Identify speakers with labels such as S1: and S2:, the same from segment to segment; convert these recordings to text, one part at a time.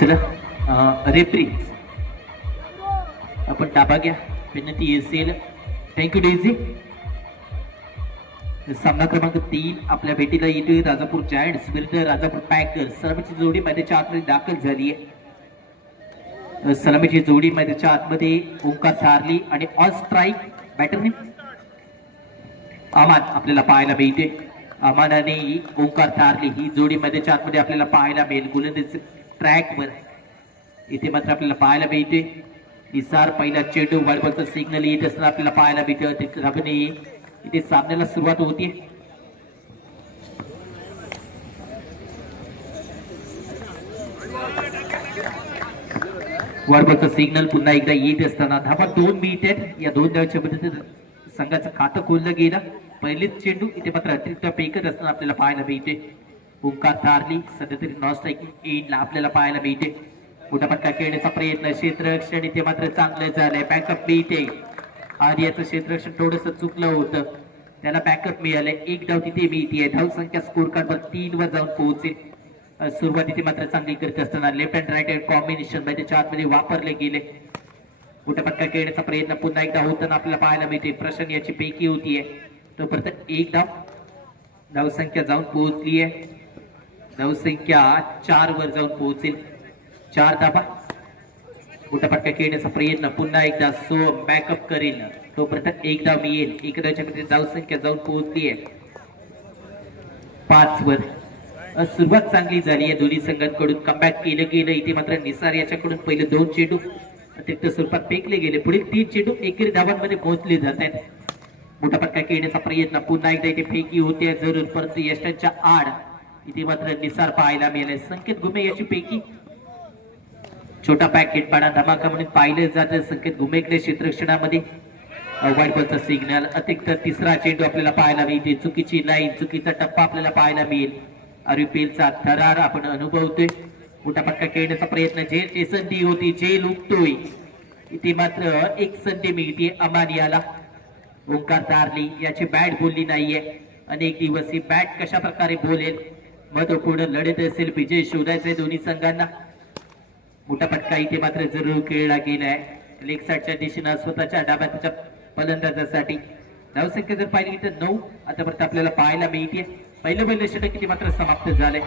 S1: चला रेफरी आपण ताबा घ्या. विनंती असेल थँक्यू डेझी सामना क्रमांक तीन आपल्या भेटीला येतोय राजापूर जायंट्स विरुद्ध राजापूर पॅकर्स सलामीची जोडी मैदानाच्या आतमध्ये दाखल झाली आहे. सलामीची जोडी मैदानाच्या आतमध्ये ओंकार थारली आणि ऑन स्ट्राईक बॅटरने आमान आपल्याला पाहायला मिळते. अमानाने ओंकार थारली ही जोडी मैदानाच्या आतमध्ये आपल्याला पाहायला मिळेल. गोलंदाज ट्रॅकवर इथे मात्र आपल्याला पाहायला मिळते. निसार पहिला चेंडू वाढवलचा सिग्नल येत असताना आपल्याला पाहायला मिळतं. ते इथे सामन्याला सुरुवात होती. वाढवलचा सिग्नल पुन्हा एकदा येत असताना धाबा दोन मिनिट आहेत या दोन धावाच्या मध्ये संघाचं खातं खोललं गेलं. पहिलेच चेंडू इथे मात्र अतिरिक्त फेकत असताना आपल्याला पाहायला मिळते. ओंकार तारली सध्या तरी नॉन स्ट्रायकिंग एंडला आपल्याला पाहायला मिळते. मोठा पटका खेळण्याचा प्रयत्न क्षेत्ररक्षण इथे मात्र चांगलं झालंय. बॅकअप मिळते. आर्याचं क्षेत्ररक्षण थोडस चुकलं होतं. त्याला बॅकअप मिळालंय. एक डाव तिथे मिळते धाव संख्या स्कोर कार्डवर तीन वर जाऊन पोहोचेल. सुरुवात इथे मात्र चांगली करत असताना लेफ्ट अँड राईट कॉम्बिनेशन त्याच्या आतमध्ये वापरले गेले. मोठा पटका खेळण्याचा प्रयत्न पुन्हा एकदा होताना आपल्याला पाहायला मिळते. प्रश्न याची पैकी होतीये. तोपर्यंत एक धाव धावसंख्या जाऊन पोहोचली आहे नवसंख्या चार वर जाऊन पोहोचेल. चार धाबा. मोठा पटका खेळण्याचा प्रयत्न पुन्हा एकदा सो बॅकअप करेल तोपर्यंत एक धाव येईल एकदाच्या धावच्या मध्ये धावसंख्या जाऊन पोहोचली आहे. पाच वर. सुरुवात चांगली झाली आहे. दोन्ही संघांकडून कमबॅक केलं गेलं. इथे मात्र निसार याच्याकडून पहिले दोन चेंडू अतिरिक्त स्वरूपात फेकले गेले. पुढील तीन चेंडू एकेरी धावांमध्ये पोहोचले जात आहेत मोठा पटका खेळण्याचा प्रयत्न पुन्हा एकदा इथे फेकी होते. जरूर. परंतु यशांच्या आड इथे मात्र निसार पाहायला मिळाले संकेत गुमे याची पैकी छोटा पॅकेट पाडा धमाका म्हणून पाहिलं जातं. संकेत गुमेकडे क्षेत्रक्षणामध्ये वाईट बॉलचा सिग्नल अतिरिक्त तिसरा चेंडू आपल्याला पाहायला मिळते चुकीची लाईन चुकीचा टप्पा आपल्याला पाहायला मिळेल. आरपीएलचा थरार आपण अनुभवतोय. मोठा पटका खेळण्याचा प्रयत्न. झेल जे संधी होती झेल उठतोय इथे मात्र एक संधी मिळते अमानियाला. ओंकार तारली याची बॅट बोलली नाहीये. अनेक दिवस ही बॅट कशा प्रकारे बोलेल? महत्त्वपूर्ण लढत असेल विजय शोधायचे दोन्ही संघांना. मोठा पटका इथे मात्र जरूर खेळला गेलाय. लेग साईडच्या दिशेनं स्वतःच्या डाब्याच्या त्याच्या फलंदाजासाठी. धावसंख्या जर पाहिली तर नऊ. आतापर्यंत आपल्याला पाहायला मिळते पहिलं पहिलं षटक किती मात्र समाप्त झालंय.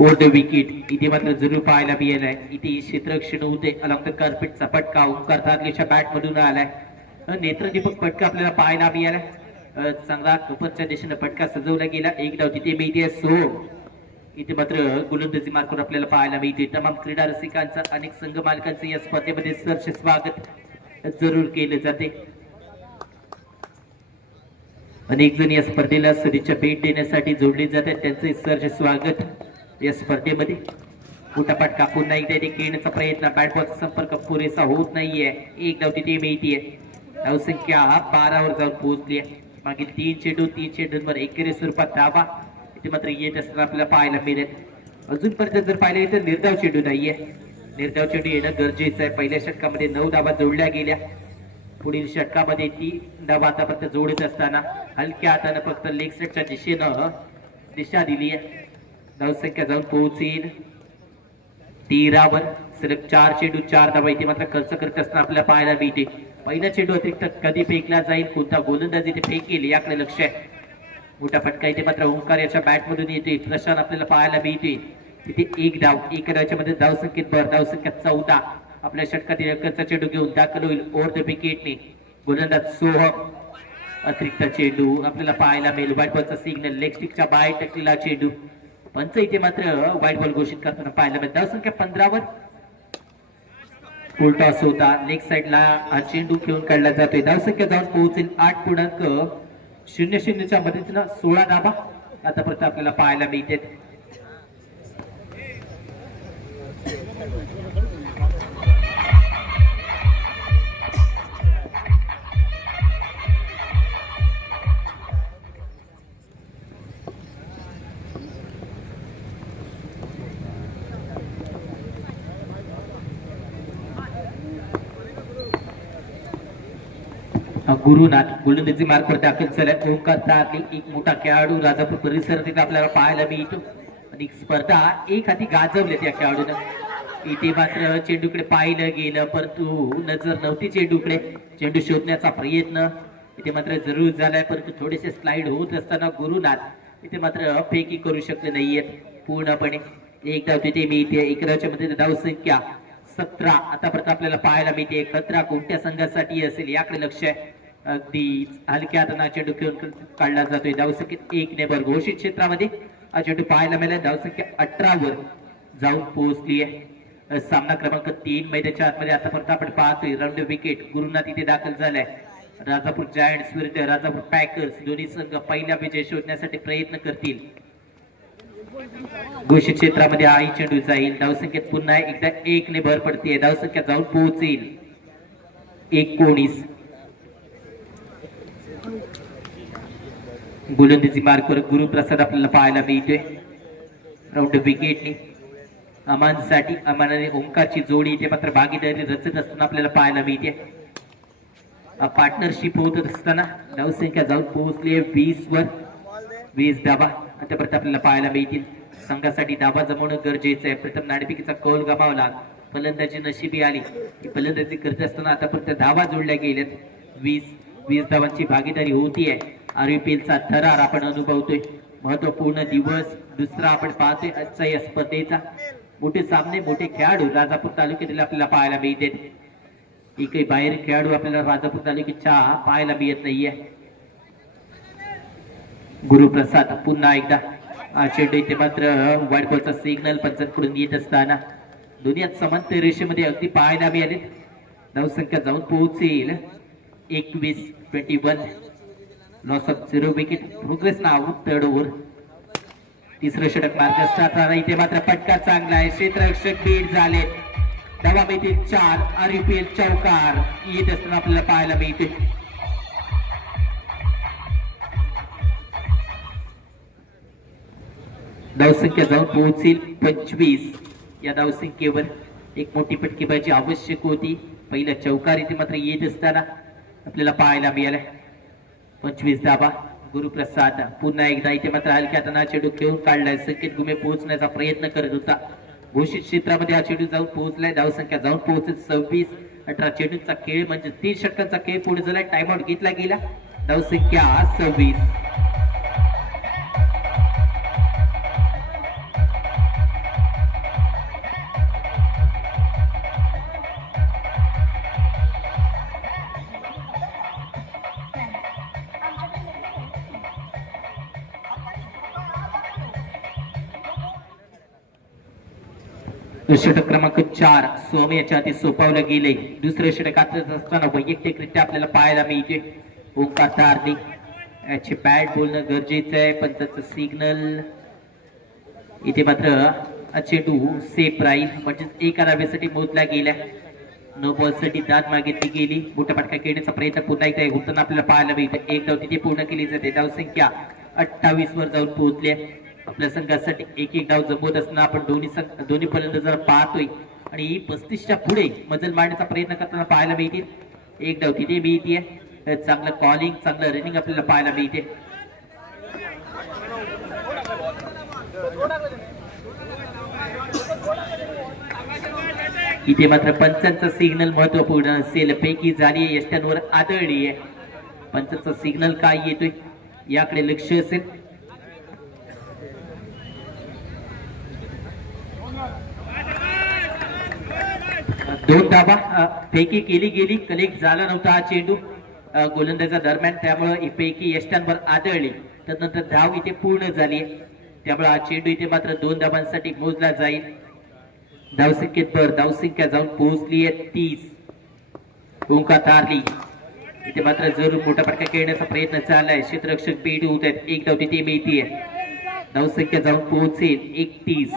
S1: Over the wicket. इथे मात्र जरूर पाहायला मिळालाय. इथे क्षेत्रक्षण होते. अलॉंग द कार्पेटचा फटका ओंकार तारलेच्या बॅट मधून आलाय. नेत्रदीपक फटका आपल्याला पाहायला मिळालाय. चांगला कपरच्या दिशेनं फटका सजवला गेला. एक डाव तिथे मिळते. सो इथे मात्र गोलंदाजी मार्कून आपल्याला पाहायला मिळते. तमाम क्रीडा रसिकांचं अनेक संघ मालकांचं या स्पर्धेमध्ये सर्च स्वागत जरूर केले जाते. अनेक जण या स्पर्धेला सदिच्छा भेट देण्यासाठी जोडले जातात. त्यांचे सर्च स्वागत. या स्पर्धेमध्ये मोठा टाकून नाही एकदा खेळण्याचा प्रयत्न बॅट बॉलचा संपर्क पुरेसा होत नाहीये. एक धाव तिथे मिळतीये धावसंख्या बारावर जाऊन पोहोचली आहे. मागील तीन चेंडू तीन चेंडूंवर एकेरी स्वरूपात धावा. इथे मात्र येत असताना आपल्याला पाहायला मिळेल. अजूनपर्यंत जर पाहिलं तर निर्धाव चेंडू नाहीये. निर्धाव चेंडू येणं गरजेचं आहे. पहिल्या षटकामध्ये नऊ धावा जोडल्या गेल्या. पुढील षटकामध्ये ती धावा आतापर्यंत जोडत असताना हलक्या हातानं फक्त लेग सेटच्या दिशेनं दिशा दिली आहे धावसंख्या जाऊन पोहोचेल तेरावर सलग चार चेंडू चार धावा. इथे मात्र खर्च करत असताना आपल्याला पाहायला मिळते. पहिला चेंडू अतिरिक्त कधी फेकला जाईल कोणता गोलंदाज इथे फेकेल याकडे लक्ष आहे. मोठा फटका इथे मात्र ओंकार याच्या बॅट मधून येते प्रशांत आपल्याला पाहायला मिळते तिथे एक धाव एक धावच्या मध्ये धाव संख्येत भर धाव संख्या चौदा. आपल्या षटकातील एकचा चेंडू घेऊन दाखल होईल ओव्हर द विकेटने. गोलंदाज सोह अतिरिक्त चेंडू आपल्याला पाहायला मिळेल. व्हाईट बॉलचा सिग्नल लेग स्टिकच्या बाहेर टाकलेला चेंडू. पंच इथे मात्र वाईट बॉल घोषित करताना पाहायला मिळेल संख्या पंधरावर उलटा टॉस होता. लेग साइडला हा चेंडू खेळून काढला जातोय. धावसंख्या जाऊन पोहोचेल आठ पूर्णांक शून्य शून्यच्या मदतीनं सोळा धाबा आतापर्यंत आपल्याला पाहायला मिळते गुरुनाथ गोलंदाजी मार्कवर दाखल झाल्या ओंकार एक मोठा खेळाडू राजापूर तिथे आपल्याला पाहायला मिळतो. आणि स्पर्धा एक हाती गाजवले त्या खेळाडूनं. इथे मात्र चेंडूकडे पाहिलं गेलं परंतु नजर नव्हती चेंडूकडे. चेंडू शोधण्याचा प्रयत्न इथे मात्र जरूर झालाय परंतु थोडेसे स्लाइड होत असताना गुरुनाथ इथे मात्र फेकी करू शकले नाहीयेत. पूर्णपणे एक धाव तिथे मिळते एकराच्या मध्ये धाव संख्या सतरा आतापर्यंत आपल्याला पाहायला मिळते. सतरा कोणत्या संघासाठी असेल याकडे लक्ष आहे. अगदी हलक्या हाताना चेंडू काढला जातोय. धावसंख्येत एक नेबर. घोषित क्षेत्रामध्ये हा चेंडू पाहायला मिळाला. धावसंख्या अठरा वर जाऊन पोहोचली आहे. सामना क्रमांक तीन मैदानाच्या आतमध्ये आतापर्यंत आपण पाहतोय. रंड विकेट गुरुनाथ इथे दाखल झालाय. राजापूर जायंट्स विरुद्ध राजापूर पॅकर्स दोन्ही संघ पहिला विजय शोधण्यासाठी प्रयत्न करतील. घोषित क्षेत्रामध्ये आई चेंडू जाईल. धावसंख्येत पुन्हा एकदा एक ने भर पडते धावसंख्या जाऊन पोहोचेल. एकोणीस. गोलंदाजी मार्कवर गुरुप्रसाद आपल्याला पाहायला मिळतोय. राऊंड विकेटने अमानसाठी अमानाने ओंकारची जोडी इथे मात्र भागीदारी रचत असताना आपल्याला पाहायला मिळते. पार्टनरशिप होत असताना नवसंख्या जाऊन पोहोचली आहे वीस वर. वीस धाबा आतापर्यंत आपल्याला पाहायला मिळतील. संघासाठी धाबा जमवणं गरजेचं आहे. प्रथम नाणेफेकीचा कौल गमावला. फलंदाजी नशिबी आली. फलंदाजी करत असताना आतापर्यंत धावा जोडल्या गेल्यात. वीस वीस धावांची भागीदारी होतीये. आरपीएलचा थरार आपण अनुभवतोय. महत्त्वपूर्ण दिवस दुसरा आपण पाहतोय आजचा या स्पर्धेचा. मोठे सामने मोठे खेळाडू राजापूर तालुक्यातील आपल्याला पाहायला मिळतात एकही बाहेर खेळाडू आपल्याला राजापूर तालुक्याच्या पाहायला मिळत नाहीये. गुरुप्रसाद पुन्हा एकदा. चेंडू इथे मात्र वाईट बॉलचा सिग्नल पंचांकडून येत असताना. दुनियात समांतर रेषेमध्ये अगदी पाहायला मिळाले धावसंख्या जाऊन पोहोचेल. एकवीस twenty one loss of zero wicket रुग्रेस नाव थर्ड ओव्हर तिसरं षटक मार्गस्टाचा इथे मात्र फटका चांगला आहे. क्षेत्ररक्षक बीट झाले. धावा मिळतील चार आरपीएल चौकार. येत असताना आपल्याला पाहायला मिळते. धावसंख्या जाऊन पोहोचेल पंचवीस. या धावसंख्येवर एक मोठी फटकेबाजी आवश्यक होती. पहिला चौकार इथे मात्र येत असताना आपल्याला पाहायला मिळालं. पंचवीस धाबा गुरुप्रसाद पुन्हा एकदा इथे मात्र हलक्या हाताना चेंडू खेळून काढलाय. संकेत गुमे पोहोचण्याचा प्रयत्न करत होता. घोषित क्षेत्रामध्ये हा चेडू जाऊन पोहोचलाय. धावसंख्या जाऊन पोहोचत सव्वीस. अठरा चेंडूचा खेळ म्हणजे तीन षटकांचा खेळ पुढे झालाय. टाइमआउट घेतला गेला. धावसंख्या सव्वीस. षटक क्रमांक चार. सोम याच्या हाती सोपावलं गेले दुसऱ्या षटकात असताना वैयक्तिकरित्या आपल्याला पाहायला मिळते. ओंकार तारने याची बॅट बोलणं गरजेचं आहे पण त्याचं सिग्नल इथे मात्र हा चेंडू सेफ राहील म्हणजेच एका धाब्यासाठी मोजला गेला नो बॉलसाठी दाद मागितली गेली. मोठ्या फटका खेळण्याचा प्रयत्न पुन्हा एकदा होताना आपल्याला पाहायला मिळतं. एक धाव तिथे पूर्ण केली जाते. धावसंख्या अठ्ठावीस वर जाऊन पोहोचली आपल्या संघासाठी एक एक डाव जमवत असताना आपण दोन्ही संघ दोन्ही फलंदाज पाहतोय आणि ही पस्तीसच्या पुढे मजल मारण्याचा प्रयत्न करताना पाहायला मिळतील. एक डाव तिथे मिळते चांगलं कॉलिंग चांगलं रनिंग आपल्याला पाहायला मिळते. इथे मात्र पंचांचा सिग्नल महत्त्वपूर्ण असेल पैकी झाली यष्ट्यांवर आदळली आहे पंचांचा सिग्नल काय येतोय? याकडे लक्ष असेल. दोन धाबा पैकी केली गेली कलेक्ट झाला नव्हता हा चेंडू. गोलंदाजा दरम्यान त्यामुळे पैकी यष्टांवर आदळली. त्यानंतर धाव इथे पूर्ण झाली. त्यामुळे हा चेंडू इथे मात्र दोन धाबांसाठी मोजला जाईल. धावसंख्येत भर धावसंख्या जाऊन पोहोचली आहे तीस. ओंका तारली इथे मात्र जरूर मोठा फटका खेळण्याचा प्रयत्न चाललाय. क्षेत्ररक्षक बीड होत आहेत. एक धाव तिथे मिळतीये. धावसंख्या जाऊन पोहोचेल एकतीस.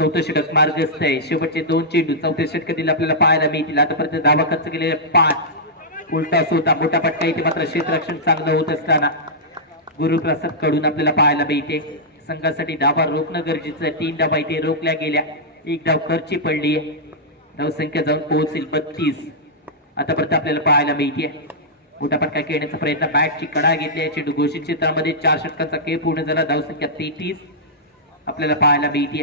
S1: चौथं षटक मार्गस्थ आहे. शेवटचे दोन चेंडू चौथ्या षटकातील आपल्याला पाहायला मिळतील. आतापर्यंत धावा खर्च केलेले पाच. उलटा होता मोठा फटका इथे मात्र क्षेत्ररक्षण चांगलं होत असताना गुरुप्रसादकडून आपल्याला पाहायला मिळते. संघासाठी धावा रोखणं गरजेचं आहे. तीन धावा इथे रोखल्या गेल्या. एक धाव खर्ची पडली आहे. धावसंख्या जाऊन पोहोचेल बत्तीस. आतापर्यंत आपल्याला पाहायला मिळते. मोठा पटका खेळण्याचा प्रयत्न. बॅटची कडा घेतली आहे. चेंडू घोषित क्षेत्रामध्ये चार षटकांचा खेळ पूर्ण झाला. धावसंख्या तेहतीस. आपल्याला पाहायला मिळते.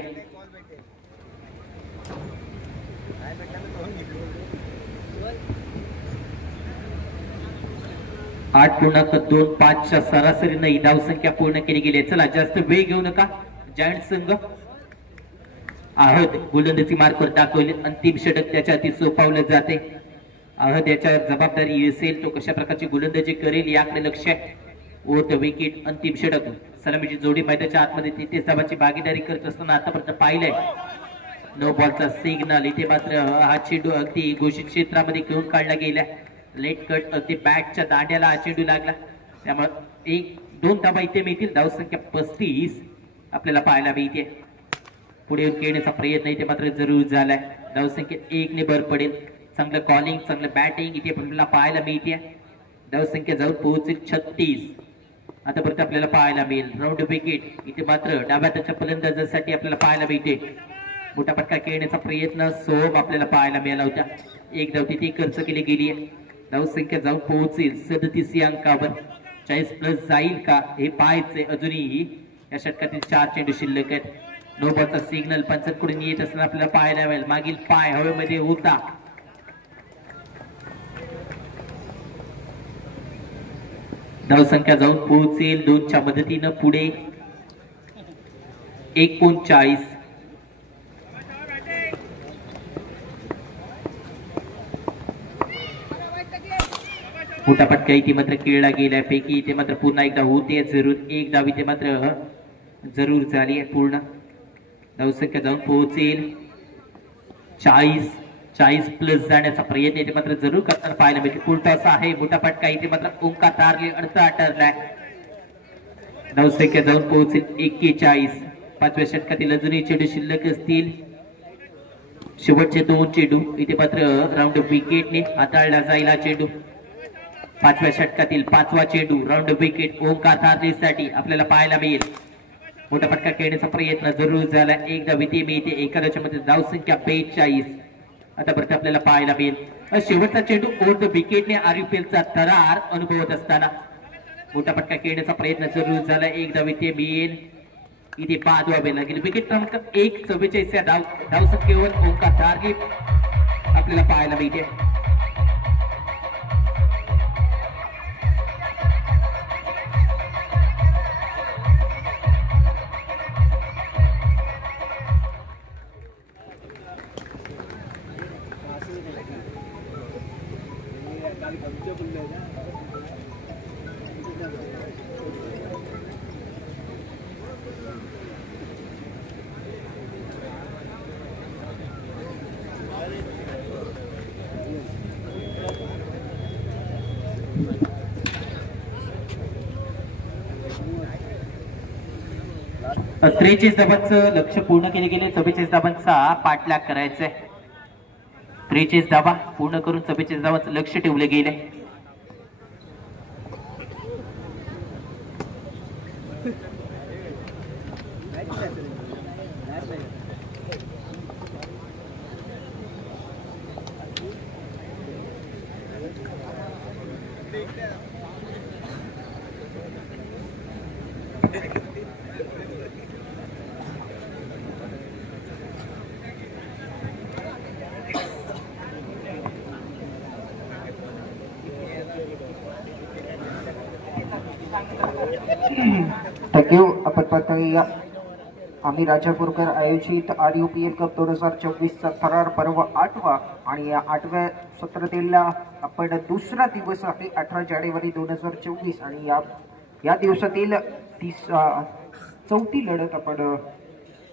S1: आठ पूर्णांक दोन पाचच्या सरासरीनं ही धावसंख्या पूर्ण केली गेली आहे. चला जास्त वेळ घेऊ नका. जायंट संघ आहत. गोलंदाजी मार्कवर दाखवले. अंतिम षटक त्याच्या अति सोपावलं जाते. आहत याच्या जबाबदारी असेल तो कशा प्रकारची गोलंदाजी करेल याकडे लक्ष आहे. ओ विकेट अंतिम षटक. सलामीची जोडी मैदानाच्या आतमध्ये तिथे सभाची भागीदारी करत असताना आतापर्यंत पाहिलंय. नो बॉलचा सिग्नल इथे मात्र हा चेंडू अगदी घोषित क्षेत्रामध्ये घेऊन काढला गेलाय. लेट कट अगदी बॅटच्या दांड्याला हा चेंडू लागला. त्यामुळे एक दोन धाबा इथे मिळतील. धावसंख्या पस्तीस आपल्याला पाहायला मिळते. पुढे येऊन खेळण्याचा प्रयत्न इथे मात्र जरूर झालाय. धावसंख्या एक ने भर पडेल. चांगलं कॉलिंग चांगलं बॅटिंग इथे आपल्याला पाहायला मिळते. धावसंख्या जाऊन पोहोचेल छत्तीस. आतापर्यंत आपल्याला पाहायला मिळेल. राऊंड विकेट इथे मात्र डाव्या त्याच्या फलंदाजासाठी आपल्याला पाहायला मिळते. मोठा पटका खेळण्याचा प्रयत्न सोम आपल्याला पाहायला मिळाला होता. एक धाव तिथे खर्च केली गेली आहे. धावसंख्या जाऊन पोहोचेल. सदतीस या अंकावर. चाळीस प्लस जाईल का? हे पाहायचंय अजूनही. या षटकातील चार चेंडू शिल्लक आहेत. नो बॉलचा सिग्नल पंचकडून येत असताना आपल्याला पाहायला मिळेल. मागील पाय हवेमध्ये होता. धावसंख्या जाऊन पोहोचेल. दोनच्या मदतीनं पुढे. एकोणचाळीस मोठा इथे मात्र खेळला गेल्यापैकी इथे मात्र पुन्हा एकदा होते. जरूर एक धाव इथे मात्र जरूर झाली आहे पूर्ण. धावसंख्या जाऊन पोहोचेल. चाळीस चाळीस प्लस जाण्याचा प्रयत्न इथे मात्र जरूर करताना पाहायला मिळते फुलटॉस आहे मोठा फटका इथे मात्र ओंका तारले अडथळा ठरलाय. धावसंख्या जाऊन पोहोचेल. एक्केचाळीस पाचव्या षटकातील अजूनही चेडू शिल्लक असतील. शेवटचे दोन चेंडू इथे मात्र राऊंड विकेटने हाताळला जाईल हा चेंडू. पाचव्या षटकातील पाचवा चेंडू राऊंड विकेट ओंकार तारलेसाठी आपल्याला पाहायला मिळेल. मोठा फटका खेळण्याचा प्रयत्न जरूर झाला. एकदा विधी मिळते एखाद्याच्या मध्ये धावसंख्या बेचाळीस. आतापर्यंत आपल्याला पाहायला मिळेल. शेवटचा चेंडू ओर विकेटने आरयूपीएलचा थरार अनुभवत असताना. मोठा फटका खेळण्याचा प्रयत्न जरूर झाला. एकदा विधी मिळेल. इथे बाद व्हावे लागेल. विकेट क्रमांक एक चव्वेचाळीस या धाव धावसंख्येवर ओंकार तारगे आपल्याला पाहायला मिळते. त्रेचाळीस धाबांचं लक्ष पूर्ण केले गेले चव्वेचाळीस धाबांचा पाठलाग करायचा आहे त्रेचाळीस धाबा पूर्ण करून चव्वेचाळीस धाबांचं लक्ष ठेवलं गेलंय
S2: थँक्यू आपण पाहता आम्ही राजापूरकर आयोजित R U P L cup दोन हजार चोवीसचा थरार पर्व आठवा आणि या आठव्या सत्रतेला आपण दुसरा दिवस आहे अठरा जानेवारी दोन हजार चोवीस आणि या या दिवसातील तीस चौथी लढत आपण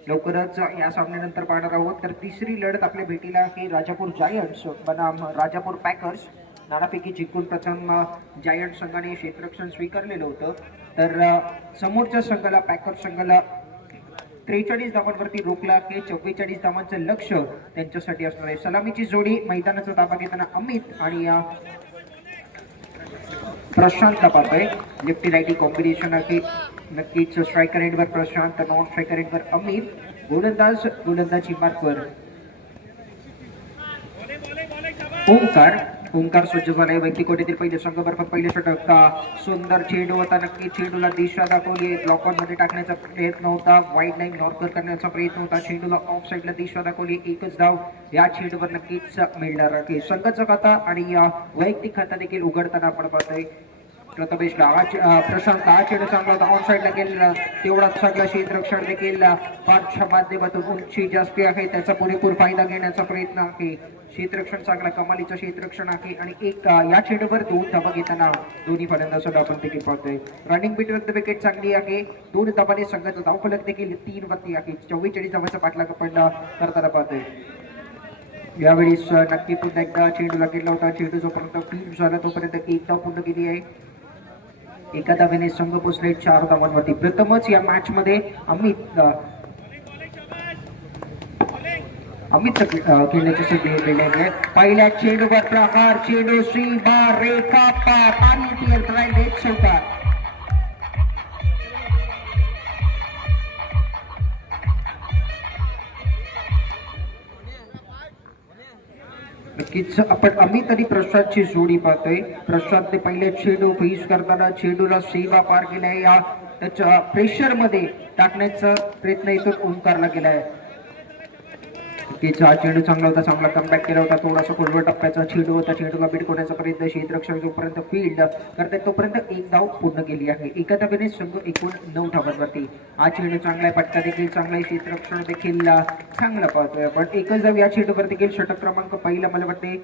S2: लवकरच या सामन्यानंतर पाहणार आहोत तर तिसरी लढत आपल्या भेटीला आहे राजापूर जायंट्स बनाम राजापूर पॅकर्स नाणापैकी जिंकून प्रथम जायंट संघाने क्षेत्ररक्षण स्वीकारलेलं होतं तर समोरच्या संघाला पॅकर संघाला त्रेचाळीस धावांवरती रोखला की चव्वेचाळीस धावांचं लक्ष त्यांच्यासाठी असणार आहे. सलामीची जोडी मैदानाचा ताबा घेताना अमित आणि या प्रशांत पाहतोय लेफ्टी राईटी कॉम्बिनेशन आहे. नक्कीच स्ट्रायकर एंडवर प्रशांत नॉन स्ट्रायकर एंडवर अमित. गोलंदाज गोलंदाजी मार्कवर ओंकार. ओंकार स्वच्छ आहे व्यक्ती पहिले संघ बर्फ पहिले षटक सुंदर चेंडू होता नक्की चेंडूला दिशा दाखवली. ब्लॉकरमध्ये टाकण्याचा प्रयत्न होता वाईट लाईन नॉर्कर करण्याचा प्रयत्न होता चेंडूला ऑफ साईडला दिशा दाखवली. एकच धाव या चेंडूवर नक्कीच मिळणार आहे. संघाचं खाता आणि या वैयक्तिक खाता देखील उघडताना आपण पाहतोय. प्रथमेशला हा प्रशांत हा चेंडू चांगला होता. ऑन साईडला गेलेला तेवढाच सगळं क्षेत्ररक्षण देखील पाठच्या माध्यमातून उंची जास्ती आहे. त्याचा पुरेपूर फायदा घेण्याचा प्रयत्न आहे. क्षेत्रक्षण चांगला कमालीचं क्षेत्रक्षण आहे आणि एक या चेंडूवर दोन धाबा घेताना दोन्ही फलंदाज आपण देखील पाहतोय. रनिंग बिटवीन द विकेट चांगली आहे. दोन धाबाने संघाचा धावफलक देखील तीन वरती आहे. चव्वेचाळीस धावाचा पाठलाग आपण करताना पाहतोय. यावेळेस नक्की पुन्हा एकदा चेंडूला गेला होता. चेंडू जोपर्यंत फिल्ड झाला तोपर्यंत एक धाव पूर्ण केली आहे. एका धाव्याने संघ पोचले चार धावांवरती. प्रथमच या मॅच मध्ये अमित खेळण्याची संधी मिळाली आहे पहिल्या चेंडूवर प्रहार चेंडू सीमा रेखा पा पाणी एक चौकार नक्कीच आपण अमित आणि प्रसादची जोडी पाहतोय. प्रसादने पहिले चेंडू फेस करताना चेंडूला सेवा पार केल्या. या त्याच्या प्रेशरमध्ये टाकण्याचा प्रयत्न इथून ओंकारला केलाय चुकीचा चेंडू चांगला होता चांगला कमबॅक केला होता थोडासा खोलवर टप्प्याचा चेंडू होता चेंडूला बीट करण्याचा प्रयत्न क्षेत्ररक्षक जोपर्यंत फील्ड करते तोपर्यंत एक धाव पूर्ण केली आहे. एका धावेने संघ एकूण नऊ धावांवरती. हा चेंडू चांगला आहे पटका देखील चांगला आहे क्षेत्ररक्षण देखील चांगला पाहतोय. पण एकच धाव या चेंडूवर देखील षटक क्रमांक पहिला मला वाटते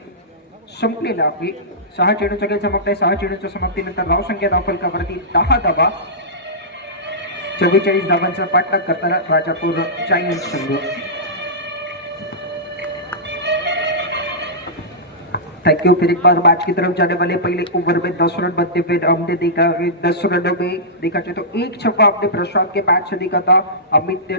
S2: संपलेला आहे. सहा चेंडूचा खेळ समाप्त आहे. सहा चेंडूच्या समाप्तीनंतर धावसंख्या धावफलकावरती दहा धावा. चव्वेचाळीस धावांचा पाठलाग करताना राजापूर जायंट्स संघ. Thank you. फिर एक बार मैच की तरफ़ जाने वाले पहले ओवर में दस रन बनते हुए हमने देखा दस रनों में देखा जाए तो एक छक्का अपने प्रशांत के बैट से दिखा था। अमित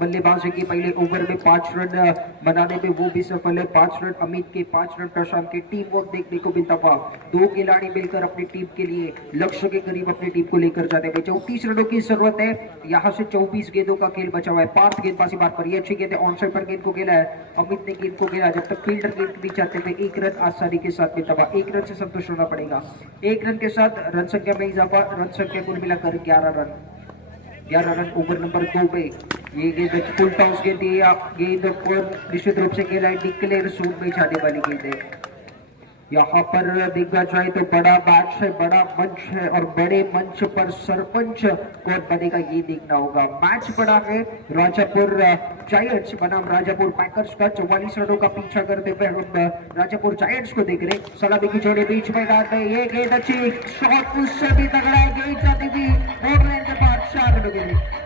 S2: बल्लेबाज की पहले ओवर में पाँच रन बनाने में वो भी सफल है। पाँच रन अमित के, पाँच रन प्रशांत के। टीम वर्क देखने को मिलता हुआ दो खिलाड़ी मिलकर अपनी टीम के लिए लक्ष्य के करीब अपनी टीम को लेकर जाते में चौतीस रनों की ज़रूरत है। यहाँ से चौबीस गेंदों का खेल बचा हुआ है। पाँच गेंदबाजी बात ये अच्छी गेंद ऑन साइड पर गेंद को खेला है। अमित ने गेंद को खेला जब तक फील्डर गेंद भी चाहते हुए एक रन तक आसानी के साथ मिलता हुआ एक रन से संतुष्ट होना पड़ेगा। एक रन के साथ रन संख्या में इजाफा रन संख्या कुल मिलाकर ग्यारह रन। ग्यारह रन ओवर नंबर दो पे। ये गेंद फुल टॉस गेंद गेंद पर निश्चित रूप से खेला है डिक्लेयर सूट में जाने वाली गेंद है। यहाँ पर देखा जाए तो बड़ा मैच है, बड़ा मंच है और बड़े मंच पर सरपंच कौन बनेगा ये देखना होगा। मैच बड़ा है राजापुर जायंट्स बनाम राजापुर पैकर्स का चौवालीस रनों का पीछा करते हुए हम राजापुर जायंट्स को देख रहे सलामी की जोड़ी बीच मैदान में ये गेंद अच्छी शॉट उससे भी तगड़ा है, गेंद जाती थी। बाद चार रनों के लिए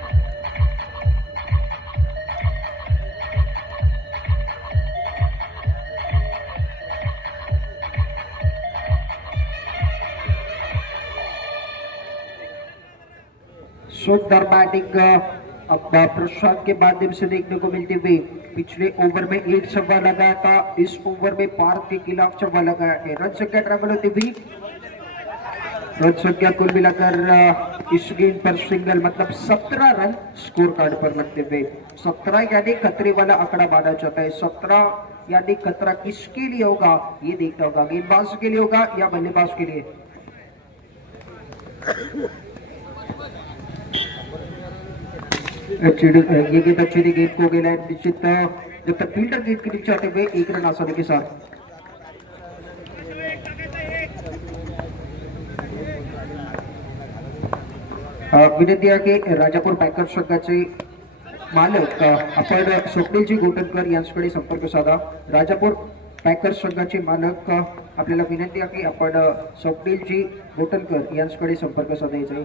S2: सुंदर बैटिंग अब प्रशांत के माध्यम से देखने को मिलती हुई पिछले ओवर में एक छक्का लगाया था। इस ओवर में भारत के खिलाफ छक्का लगाया है। रन संख्या ट्रेवल होती हुई रन संख्या कुल मिलाकर इस गेंद पर सिंगल मतलब सत्रह रन स्कोर कार्ड पर लगते हुए। सत्रह यानी खतरे वाला आंकड़ा माना जाता है। सत्रह यानी खतरा किसके लिए होगा, ये देखना होगा। गेंदबाज के लिए होगा या बल्लेबाज के लिए? ये गेंद अच्छी थी गेंद को गेला निश्चित. जब तक फील्डर गेंद के नीचे आते हुए एक रन आसानी के साथ. विनंती आहे की राजापूर बँकर संघाचे मालक आपण स्वप्नीलजी गोटनकर यांच्याकडे संपर्क साधा. राजापूर बँकर संघाचे मालक आपल्याला विनंती आहे की आपण स्वप्नीलजी गोटनकर यांच्याकडे संपर्क साधायचा आहे.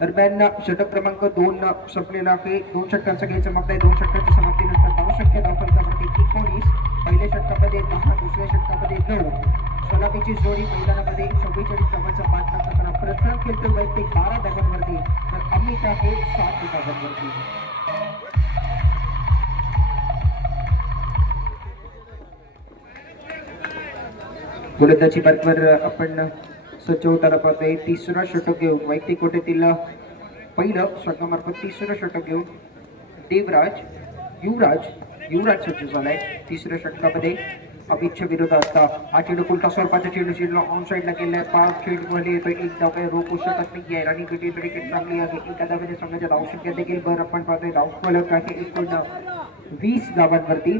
S2: दरम्यान षटक क्रमांक दोन संपलेला आहे. दोन षटकांचा खेळ समाप्त आहे. दोन षटकांच्या समाप्तीनंतर धावशक्य धावफलकावरती एकोणीस पहिल्या षटकामध्ये दहा दुसऱ्या षटकामध्ये नऊ. सलामीची जोडी मैदानामध्ये चव्वेचाळीस धावांचा पाच करताना प्रसन्न खेळतो वैयक्तिक बारा धावांवरती. तर अमित आहे सात धावांवरती. गोलंदाजी मार्कवर आपण सज्ज होताना पाहतोय तिसरा षटक घेऊन वैयक्तिक तिला पहिलं षटकामार्फत तिसरं षटक घेऊन देवराज युवराज युवराज सज्ज झालाय. तिसऱ्या षटकामध्ये अमितच्या विरोधात हा चेंडू उलटा स्वरूपाचा चेंडू चेंडू ऑन साईडला गेलाय. पाच चेंडू मध्ये येतोय. एक धाव काही रोखू शकत नाही. आहे आणि किती क्रिकेट चांगली आहे. एका धावेने संघाच्या धावशक्य देखील बरं आपण पाहतोय. धाव फलक आहे. एकूण वीस धावांवरती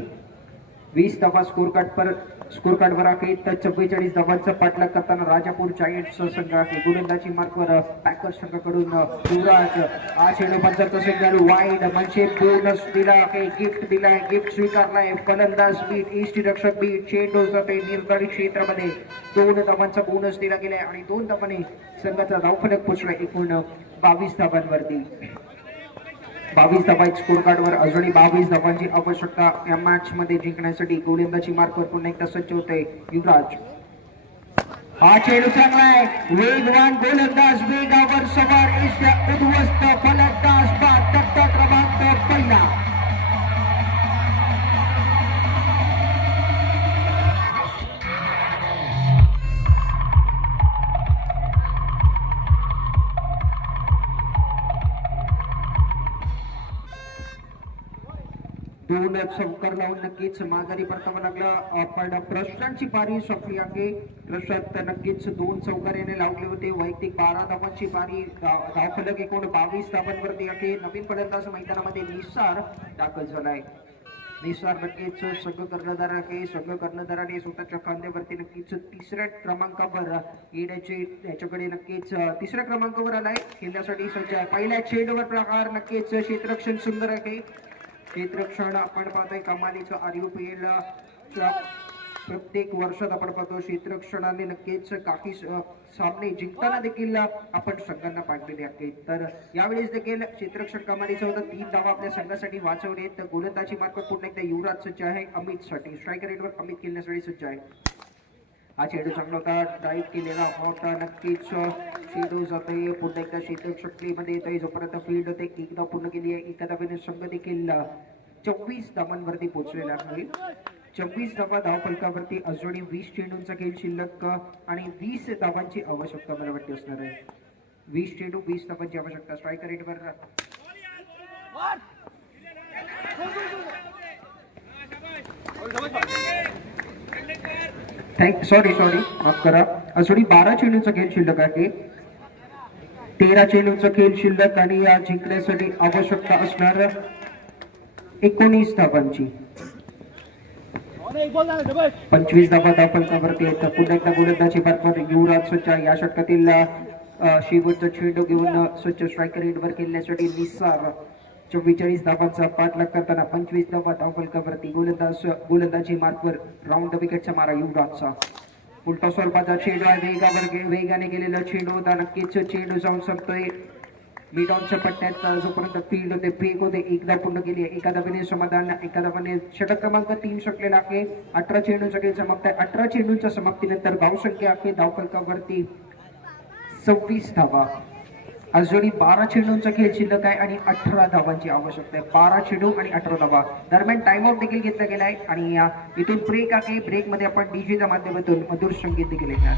S2: वीस धावा स्कोर कार्ड पर स्कोर कार्डवर आहे तर चव्वेचाळीस धावांचा पाठलाग करताना राजापूर जायंट्स संघ आहे. गोलंदाजी मार्कवर पॅकर संघाकडून युवराज हा चेंडू पंचाहत्तर सेकंद वाईड म्हणजे बोनस दिला आहे. गिफ्ट दिलाय. गिफ्ट स्वीकारलाय. फलंदाज बीट इष्टी रक्षक बीट चेंडू जाते निर्धारित क्षेत्रामध्ये. दोन धावांचा बोनस दिला गेलाय आणि दोन धावाने संघाचा धावफलक पोचला एकूण बावीस धावांवरती. बावीस धावा स्कोर कार्डवर अजूनही बावीस धावांची आवश्यकता या मॅच मध्ये जिंकण्यासाठी गोलंदाजी मार्फत पुन्हा एकदा सज्ज होते युवराज. हा चेंडू चांगला आहे. वेगवान गोलंदाज वेगावर सवार. उद्ध्वस्त फलंदाज दोन शंकर लावून नक्कीच माघारी परतावं लागलं. पण प्रश्नांची पारी सोपली आहे. प्रश्नात नक्कीच दोन चौकार्याने लावले होते. वैयक्तिक बारा धावांची पारी धावफलक एकूण बावीस धावांवरती आहे. नवीन फलंदाज मैदानामध्ये निसार दाखल झालाय. निसार नक्कीच संघ कर्णधार आहे. संघ कर्णधाराने स्वतःच्या खांद्यावरती नक्कीच तिसऱ्या क्रमांकावर येण्याचे त्याच्याकडे नक्कीच तिसऱ्या क्रमांकावर आलाय. खेळण्यासाठी सज्ज आहे पहिल्या चेंडूवर प्रकार नक्कीच क्षेत्ररक्षण सुंदर आहे. क्षेत्रक्षण आपण पाहतोय कमालीचं आरयूपीएल प्रत्येक वर्षात आपण पाहतो क्षेत्रक्षणाने नक्कीच काही सामने जिंकताना देखील आपण संघांना पाठविले आहेत तर यावेळेस देखील क्षेत्रक्षण कमालीचं होतं. तीन धावा आपल्या संघासाठी वाचवले तर गोलंदाजी मार्फत पुन्हा एकदा युवराज सज्ज आहे. अमित साठी स्ट्रायकर रेटवर अमित खेळण्यासाठी सज्ज आहे. हा चेंडू चांगला होता ड्राईव्ह केलेला होता नक्कीच. चेंडू जातोय पुन्हा एकदा क्षेत्ररक्षकमध्ये येतोय. जोपर्यंत फील्ड होते एकदा पूर्ण केली आहे एका धावेने संघ देखील चोवीस धावांवरती पोहोचलेला आहे. चोवीस धावा धाव फलकावरती अजूनही वीस चेंडूंचा खेळ शिल्लक आणि वीस धावांची आवश्यकता मला वाटते असणार आहे. वीस चेंडू वीस धावांची आवश्यकता. स्ट्रायकर रेटवर थँक सॉरी सॉरी माफ करा. अजूनही बारा चेंडूंचा खेळ शिल्लक आहे. तेरा चेंडूंचा खेळ शिल्लक आणि या जिंकण्यासाठी आवश्यकता असणार एकोणीस धाबांची पंचवीस धाबा धावफलकावरती आहेत. तर पुन्हा एकदा गोलंदाजी मार्फत युवराज सज्जा या षटकातील शेवटचा चेंडू घेऊन स्वच्छ स्ट्रायकर रेडवर खेळण्यासाठी निसार चव्वेचाळीस धावांचा पाठलाग करताना पंचवीस धावा धावफलकावरती गोलंदाज गोलंदाजी मार्कवर राऊंड विकेटचा मारा युवराजचा. उलटा स्वरूपाचा चेंडू आहे वेगावर वेगाने गेलेला चेंडू. होता नक्कीच चेंडू जाऊन संपतोय. मिडॉनच्या पट्ट्यात जोपर्यंत फील्ड होते ब्रेक होते एकदा पूर्ण केली आहे. एका धावेने समाधान एका धावेने षटक क्रमांक तीन शकलेला आहे. अठरा चेंडूचा खेळ समाप्त आहे. अठरा चेंडूच्या समाप्तीनंतर धावसंख्या आहे. धावफलकावरती सव्वीस धावा. अजूनही बारा चेंडूंचा खेळ शिल्लक आहे आणि अठरा धावांची आवश्यकता आहे. बारा चेंडू आणि अठरा धावा. दरम्यान टाइमआउट देखील घेतला गेला आहे आणि इथून ब्रेक आहे. ब्रेकमध्ये आपण डीजेच्या माध्यमातून मधुर संगीत देखील ऐकणार.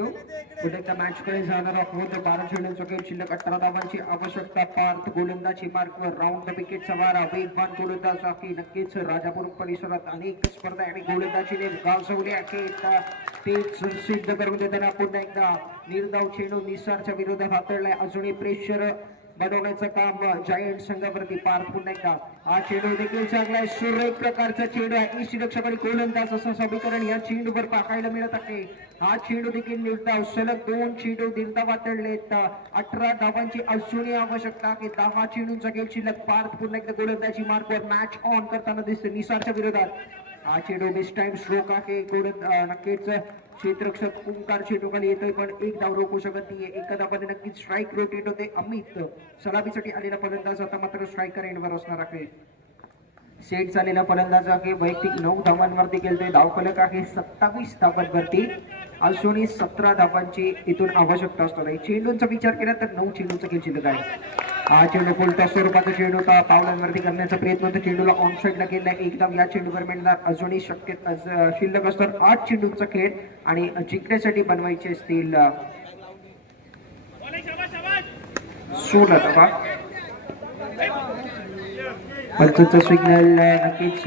S2: थँक्यू पुढे मॅच कडे जाणार आहोत बारा चेंडूंचा खेळ शिल्लक अठरा धावांची आवश्यकता पार्थ गोलंदाजी मार्कवर राऊंड विकेटचा वारा वेगवान गोलंदाज आहे नक्कीच राजापूर परिसरात अनेक स्पर्धा आणि गोलंदाजीने गाजवले आहेत तेच सिद्ध करून देताना पुन्हा एकदा निर्धाव चेंडू निसारच्या विरोधात हाताळलाय. अजूनही प्रेशर बनवण्याचं काम जायंट संघावरती पार पुन्हा एकदा हा चेंडू देखील चांगला आहे. सुरेख प्रकारचा चेंडू आहे. ईस्ट रक्षक आणि गोलंदाज असं समीकरण या चेंडूवर पाहायला मिळत आहे. हा चेंडू देखील निर्धाव सलग दोन चेंडू निर्धाव वातडलेत अठरा धावांची अजूनही आवश्यकता आहे. दहा चेंडूंचा खेळ शिल्लक पार पुन्हा एकदा गोलंदाजी मार्कवर मॅच ऑन करताना दिसते निसारच्या विरोधात. हा चेंडू बेस्ट टाइम स्ट्रोक आहे. गोलंद नक्कीच क्षेत्रक्षक ओंकार चेंडू येतोय पण एक धाव रोखू शकत नाहीये. एका धावाने नक्कीच स्ट्राईक रोटेट होते. अमित सलामीसाठी आलेला फलंदाज आता मात्र स्ट्रायकर एंडवर असणार आहे. सेट झालेला फलंदाज आहे. वैयक्तिक नऊ धावांवरती गेलतोय धावफलक आहे. सत्तावीस धावांवरती. अजूनही सतरा धावांची इथून आवश्यकता असणार आहे. चेंडूंचा विचार केला तर नऊ चेंडूचा खेळ शिल्लक आहे. हा चेंडू कोणत्या स्वरूपाचा चेंडू होता. पावलांवरती करण्याचा प्रयत्न होता. चेंडूला ऑन साईडला केला. एकदम या चेंडूवर मिळणार अजूनही शक्य शिल्लक असतात आठ चेंडूचा खेळ आणि जिंकण्यासाठी बनवायचे असतील अ, सोळा धावा. पंचचं सिग्नल नक्कीच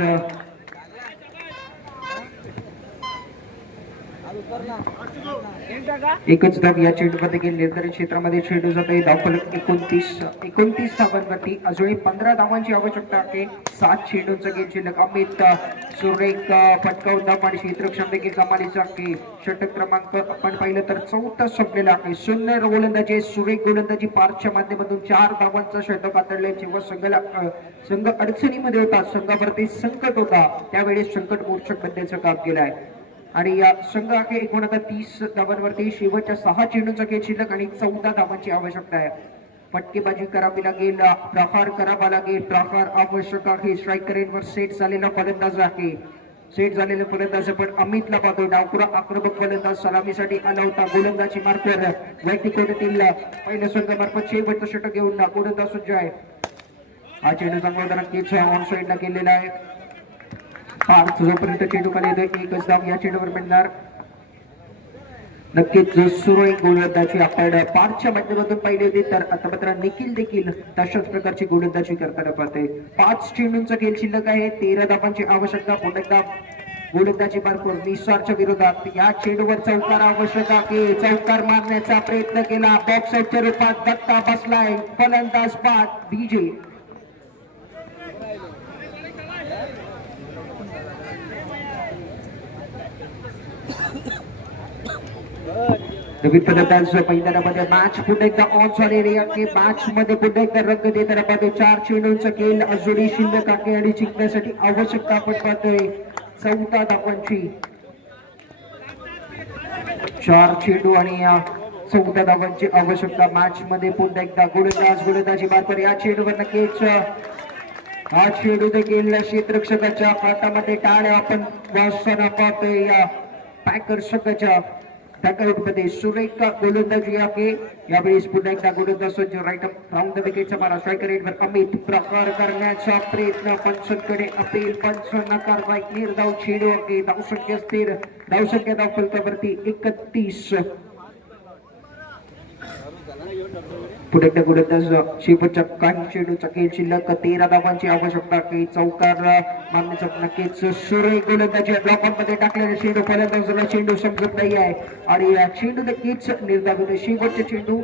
S2: एकच धाव या चेंडूमध्ये गेली निर्धारित क्षेत्रामध्ये चेंडू जात आहे. धावफलक एकोणतीस एकोणतीस धावांवरती. अजूनही पंधरा धावांची आवश्यकता आहे. सात चेंडूंचा गेम शिल्लक. अमित सुरेख अ, धाव आणि क्षेत्रक्षण देखील कमालीचा आहे. षटक क्रमांक आपण पाहिलं तर चौथा संपलेला आहे. शून्य गोलंदाजी सुरेख गोलंदाजी. पार्कच्या माध्यमातून चार धावांचा षटक आतडले जेव्हा संघाला संघ अडचणीमध्ये होता संघावरती संकट होता त्यावेळेस संकट मोर्चक बद्दलचं काम केलं आहे. आणि या संघ आहे एकूण तीस धावांवरती. शेवटच्या सहा चेंडूंचा खेळ शिल्लक आणि चौदा धावांची आवश्यकता आहे. फटकेबाजी करावी लागेल प्रहार करावा लागेल. प्रहार आवश्यक आहे. स्ट्रायकर सेट झालेला फलंदाज आहे. सेट झालेला फलंदाज पण अमितला पाहतोय डावपुरा आक्रमक फलंदाज. सलामीसाठी आला होता. गोलंदाजी मार्कवर वैयक्तिक कोटीतील पहिल्या संघामार्फत शेवटचं षटक घेऊन गोलंदाज सज्ज आहे. हा चेंडू चांगला होता नक्कीच ऑन साईडला केलेला आहे. पाच जोपर्यंत चेंडूकडे खाली येतो एकच धाव या चेंडूवर मिळणार. नक्कीच सुरू गोलंदाजी आपण पाचच्या माध्यमातून पाहिली होती तर आता मात्र निखिल देखील तशाच प्रकारची गोलंदाजी करताना पाहते. पाच चेंडूंचा खेळ शिल्लक आहे तेरा धावांची आवश्यकता पुन्हा एकदा गोलंदाजी मार्फत निस्वारच्या विरोधात या चेंडूवर चौकार आवश्यक आहे. चौकार मारण्याचा प्रयत्न केला बॉक्स रूपात दत्ता बसलाय. फलंदाज पाच बीजे नवीन फलंदाज मैदानामध्ये मॅच पुन्हा एकदा ऑन झालेली आहे मॅच मध्ये पुन्हा एकदा रंग देताना पाहतो चार चेंडूंचा खेळ. अजूनही शिल्लक आहे आणि जिंकण्यासाठी आवश्यकता आपण पाहतोय. चौथा धावांची. चार चेंडू आणि अ, चौदा धावांची आवश्यकता मॅच मध्ये पुन्हा एकदा गोलंदाज गोलंदाजी मार्फत या चेंडूवर नक्कीच. अ, हा चेंडू देखील क्षेत्रक्षकाच्या हातामध्ये टाळ्या आपण वाचताना पाहतोय या पॅकर संघाच्या सुरेखा गोलंदाजी आहे यावेळेस पुन्हा एकदा गोलंदाज सज्ज राईट राऊंड द विकेटचा मारा स्ट्रायकर रेटवर अमित प्रकार करण्याचा प्रयत्न पंचकडे अपील पंच नकार निर्धाव छेडू आहे धावसंख्या स्थिर धावसंख्या धाव फलकावरती एकतीस पुढे गोलंदाज शेवटच्या काही चेंडूचा खेळ शिल्लक तेरा धावांची आवश्यकता आहे चौकार मारण्याचा नक्कीच सुरे गोलंदाजी ब्लॉकमध्ये टाकलेला चेंडू फलंदाजाला चेंडू समजत नाही आहे. आणि या चेंडू नक्कीच निर्धारित होते शेवटचे चेंडू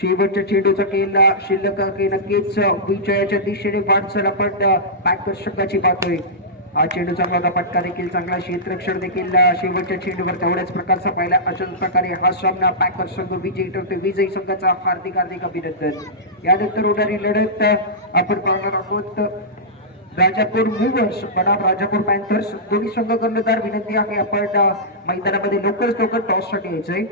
S2: शेवटच्या चेंडूचा खेळ शिल्लक नक्कीच विजयाच्या दिशेने वाटचाल आपण बॅकर पाहतोय. हा चेंडू चांगला होता फटका देखील चांगला क्षेत्रक्षण देखील शेवटच्या चेंडूवर तेवढ्याच प्रकारचा पाहिला अशाच प्रकारे हा सामना पॅकर संघ विजयी ठरतो विजयी संघाचा हार्दिक हार्दिक अभिनंदन. यानंतर होणारी लढत आपण पाहणार आहोत राजापूर मुव्हर्स बनाम राजापूर पॅन्थर्स. दोन्ही संघ कर्णधार विनंती आहे आपण मैदानामध्ये लवकरच लवकर टॉससाठी यायचंय.